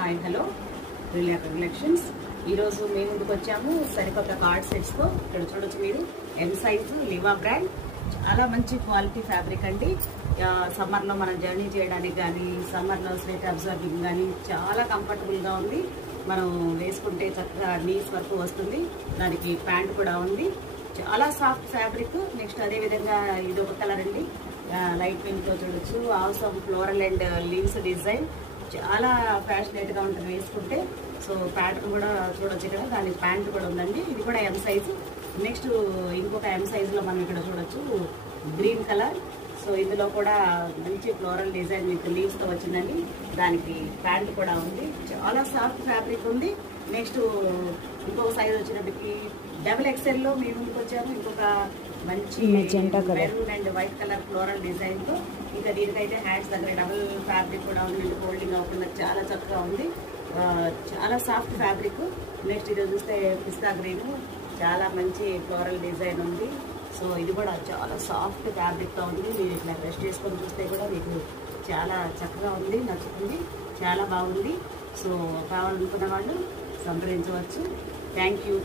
Hi hello relations ఈరోజు మేము ముందుకు వచ్చాము సరికొత్త కార్డ్ సెట్స్తో. ఇక్కడ చూడొచ్చు మీరు ఎం సైజు లివా బ్రాండ్, చాలా మంచి క్వాలిటీ ఫ్యాబ్రిక్ అండి. సమ్మర్లో మనం జర్నీ చేయడానికి కానీ సమ్మర్లో స్వెట్ అబ్జర్వింగ్ కానీ చాలా కంఫర్టబుల్గా ఉంది. మనం వేసుకుంటే చక్కగా నీస్ వరకు వస్తుంది. దానికి ప్యాంట్ కూడా ఉంది. చాలా సాఫ్ట్ ఫ్యాబ్రిక్. నెక్స్ట్ అదేవిధంగా ఇది ఒక కలర్ అండి, లైట్ పింక్తో చూడొచ్చు. Also floral and leaves design చాలా ఫ్యాషనేట్గా ఉంటుంది వేసుకుంటే. సో ప్యాంట్ కూడా చూడొచ్చు ఇక్కడ, దానికి ప్యాంట్ కూడా ఉందండి. ఇది కూడా ఎం సైజు. నెక్స్ట్ ఇంకొక ఎం సైజులో మనం ఇక్కడ చూడొచ్చు గ్రీన్ కలర్. సో ఇందులో కూడా మంచి ఫ్లోరల్ డిజైన్ విత్ లీవ్స్తో వచ్చిందండి. దానికి ప్యాంట్ కూడా ఉంది. చాలా సాఫ్ట్ ఫ్యాబ్రిక్ ఉంది. నెక్స్ట్ ఇంకొక సైజ్ వచ్చినప్పటికి XXL మేము ముందుకు వచ్చాము. ఇంకొక మంచి maroon and white colour floral డిజైన్తో. ఇంకా దీనికైతే హ్యాండ్స్ దగ్గర డబుల్ ఫ్యాబ్రిక్ కూడా ఉంది, ఫోల్డింగ్ అవ్వకుండా చాలా చక్కగా ఉంది. చాలా సాఫ్ట్ ఫ్యాబ్రిక్. నెక్స్ట్ ఇది చూస్తే పిస్తా గ్రీన్, చాలా మంచి ఫ్లోరల్ డిజైన్ ఉంది. సో ఇది కూడా చాలా సాఫ్ట్ ఫ్యాబ్రిక్తో ఉంది. మీరు ఇట్లా బ్రష్ చేసుకొని చూస్తే కూడా మీకు చాలా చక్కగా ఉంది, నచ్చుతుంది, చాలా బాగుంది. సో కావాలనుకున్న వాళ్ళు సంప్రదించవచ్చు. Thank you.